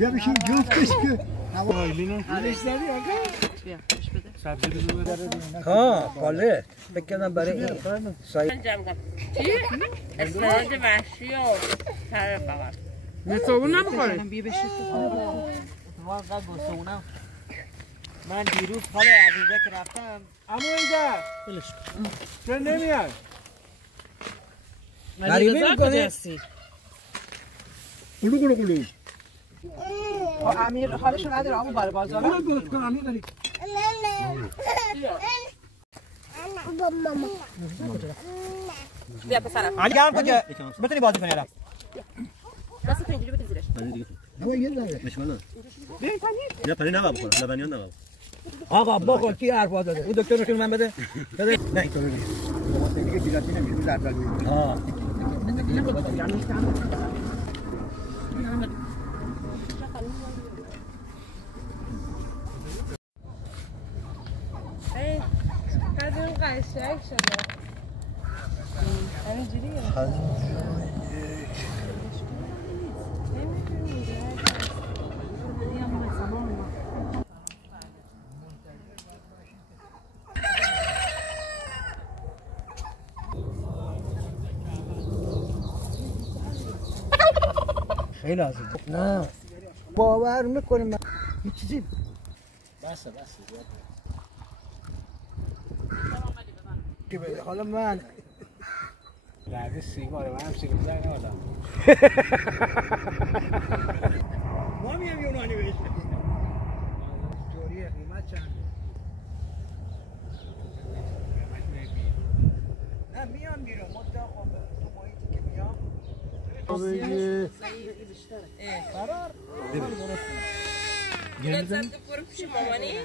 بیا بشین جفتش که آیلینو حالش داری آقا بیا خوش بده سبزی بزو بده ها باله فکر کردم برای این چی؟ استراج وحشی و سر فقط نصابون نمیخوری؟ بیا بشید اتفاقا قد گستاونم من دیروز حال عزیزه که رفتم امو ایده چرا نمیاد غریبه میکنه قلو قلو قلو امیر حالشو نداره اما برای بازار قلو درست کن امیر داری بیا پسرم علی گرم کن که بتونی بازی کنی الان دست تو اینجوری بده زیرش نه یه ذره مشمالا یا پنیر نبا بخورم لبنیان نبا آقا بخور کی حرفا داده اون دکتر رو من بده بده نه اینطوری نیست واسه دیگه دیلاتی نمیشه زرد بگیر ها از اون قشنگ شده همینجوریه خیلی لازم نه باور میکنه من هیچ چیزی بسه بده حالا من لعبه سیگاره من هم سیگاره زنگ نمادم ما میم یونانی بهش جوریه قیمت چنده نه میان بیرون مدام تو محیطی که میام قرار گرم برو پیش مامانی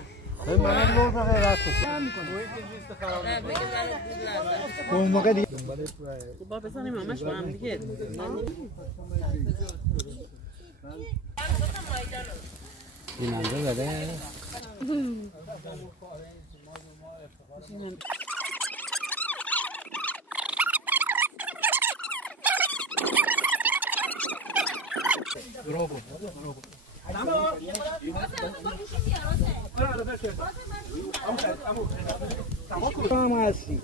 من نور فقط رد کنم نه بگم من اون موقع دیگه با بزنیم ماماش با هم دیگه بیننده بده برافو تمام هستی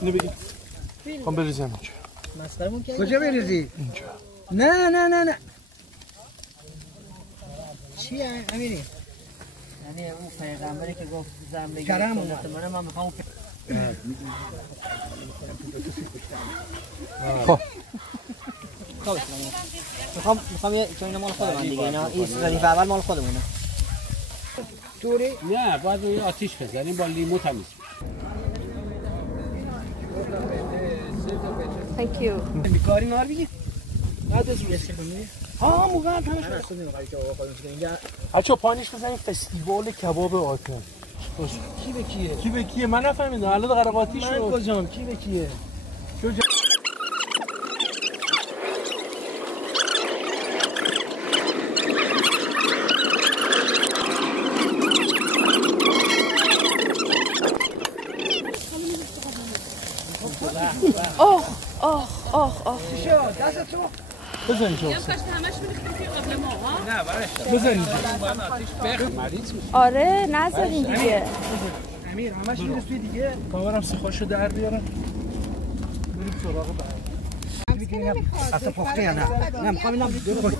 اینو بگی خواهم بریزم اینجا مسخرمون کردی کجا بریزی؟ اینجا نه چی امیری؟ یعنی اون پیغمبری که گفت زندگی کرم اومد من میخوام خب میخوام یه چون اینا مال خودمون دیگه اینا این ردیف اول مال خودمونه توری؟ نه باید روی آتیش بزنیم با لیمو تمیز Thank you. بیکاری نار بگی؟ بعد از روی سکنی؟ ها موقع همش راست نمی‌خوای که آقا خودمون اینجا بچه‌ها پایینش بزنیم فستیوال کباب آتن کی به کیه؟ من نفهمیدم الان قرقاتی من شد کجام؟ کی به کیه؟ چی شد؟ دست تو؟ بزنید شما بزنید آره نذارین دیگه امیر همش میرس توی دیگه باورم سیخاشو در بیارم بریم سراغ بعد اصلا پخته یا نه میخوام اینم درست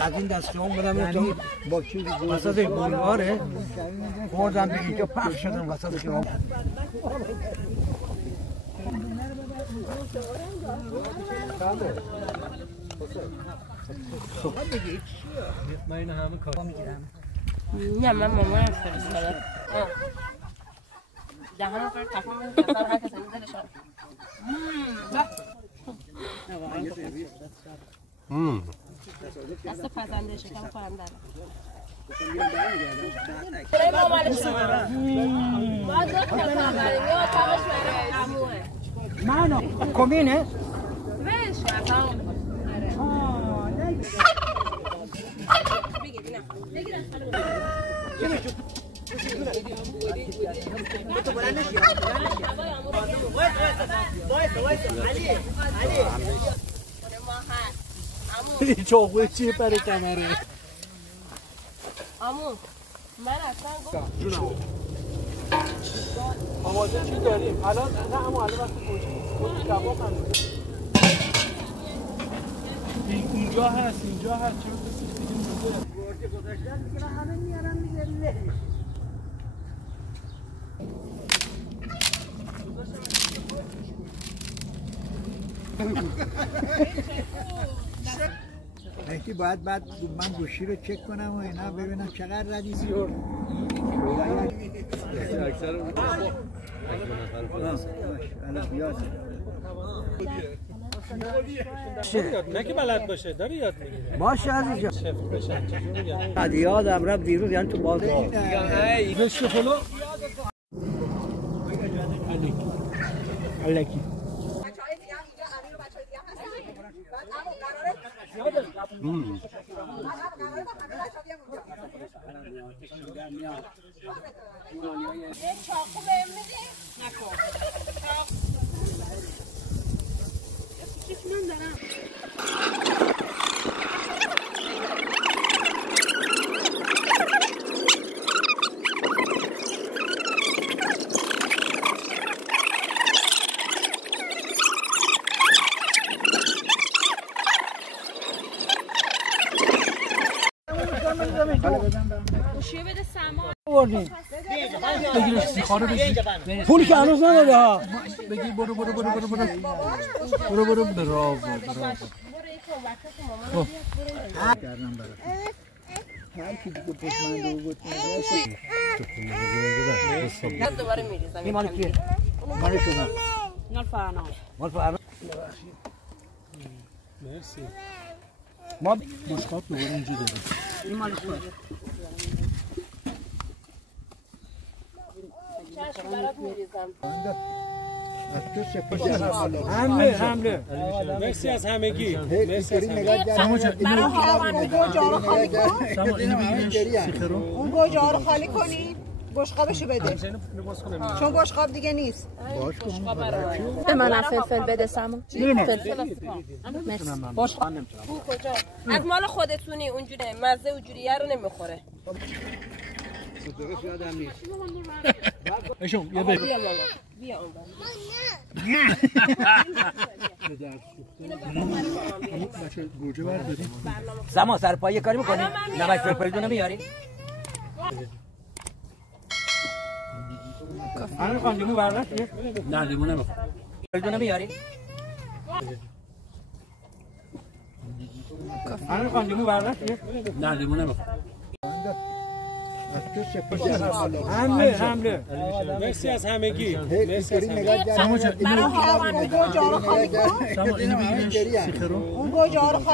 از این دسته هم بدم تو با چیزی وسط بولواره خوردم به اینجا پخش شدم وسط خیابون من این همه کار میگیرم نه من مامانم فرستادم دهنم پر تفاهم بزن هر کسی میذاره دست پزنده شکم خورم در منو کمینه چاقوی چیه برای کمره عمو من اصلا گفت جونم آماده چی داریم؟ الان نه اما الان وقتی گوشی کباب هم اینجا هست اینجا هست چرا بسید دیگه گرده گذاشتن دیگه همه میارن دیگه له مهدی باید بعد من گوشی رو چک کنم و اینا ببینم چقدر ردیزی رو نه که بلد باشه داری یاد میگیره باشه عزیزم شف بشن چجوری یاد بعد یادم رفت دیروز یعنی تو بازار بشه فلو الکی گوشیو بده سامان بگیر سیخارو بگیر پولی که هنوز نداده ها بگیر برو برو دوباره میریزم این مال کیه؟ مال شما مال فرنا مال فرنا مرسی ما بشقاب دوباره اینجا داریم این مال خود چشم برات میریزم حمله مرسی از همگی مرسی از همگی برای هاون گوجه رو خالی کن اون گوجه رو خالی کنی بشقابشو بده چون بشقاب دیگه نیست به من فلفل بده سامان فلفل مرسی از مال خودتونی اونجوری مزه اونجوریه رو نمیخوره درست یادم نیست اشون یه بگو بیا ماما بیا اون بچه گوجه برداریم سما سرپایی کاری میکنی؟ نمک فلفل دونه میاری؟ الان خان لیمو برداشت نه لیمو نمیخوام دونه میاری؟ الان خان لیمو برداشت نه لیمو نمیخوام حمله مرسی از همگی مرسی از همگی برای هاون گوجه رو خالی کن اینو بگیرش سیخرو اون گوجه رو خالی